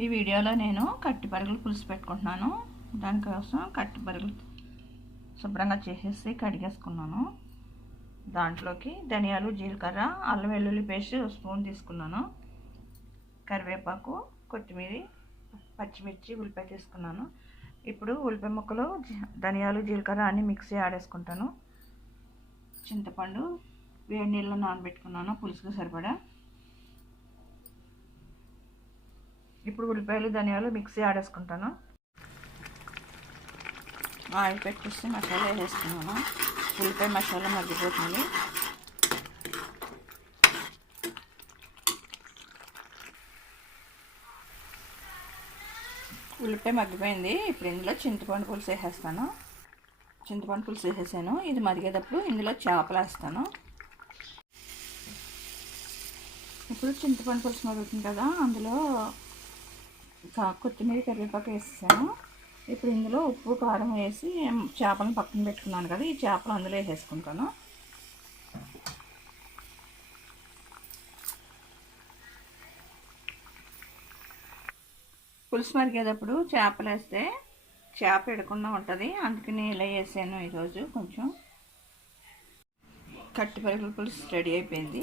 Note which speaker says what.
Speaker 1: ఈ వీడియోలో నేను కట్టి పరుగులు పులుసు పెట్టుకుంటున్నాను. దానికోసం కట్టి పరుగులు శుభ్రంగా చేసేసి కడిగేసుకున్నాను. దాంట్లోకి ధనియాలు జీలకర్ర అల్లం వెల్లుల్లి పేస్ట్ స్పూన్ తీసుకున్నాను. కరివేపాకు కొత్తిమీర పచ్చిమిర్చి ఉల్లిపాయ తీసుకున్నాను. ఇప్పుడు ఉల్లిపాయ ముక్కలు ధనియాలు జీలకర్ర అన్నీ మిక్సీ ఆడేసుకుంటాను. చింతపండు వేడి నీళ్ళు నానబెట్టుకున్నాను పులుసుకు సరిపడా. ఇప్పుడు ఉల్లిపాయలు ధనియాలు మిక్సీ ఆడేసుకుంటాను ఆయిల్ పెట్టేసి మసాలా వేసేస్తున్నాను ఉల్లిపాయ మసాలా మగ్గిపోతుంది. ఉల్లిపాయ మగ్గిపోయింది. ఇప్పుడు ఇందులో చింతపండు పులుసు వేసేస్తాను. చింతపండు పులుసు వేసేసాను. ఇది మరిగేటప్పుడు ఇందులో చేపలు వేస్తాను. ఇప్పుడు చింతపండు పులుసు మరుగుతుంది కదా అందులో కొత్తిమీర కరివేపాకు వేసేసాను. ఇప్పుడు ఇందులో ఉప్పు కారం వేసి చేపలను పక్కన పెట్టుకున్నాను కదా ఈ చేపలు అందులో వేసేసుకుంటాను. పులుసు మరిగేటప్పుడు చేపలు వేస్తే చేప ఎడకుండా ఉంటుంది. అందుకని ఇలా వేసాను ఈరోజు కొంచెం. కట్టిపరుగుల పులుసు రెడీ అయిపోయింది.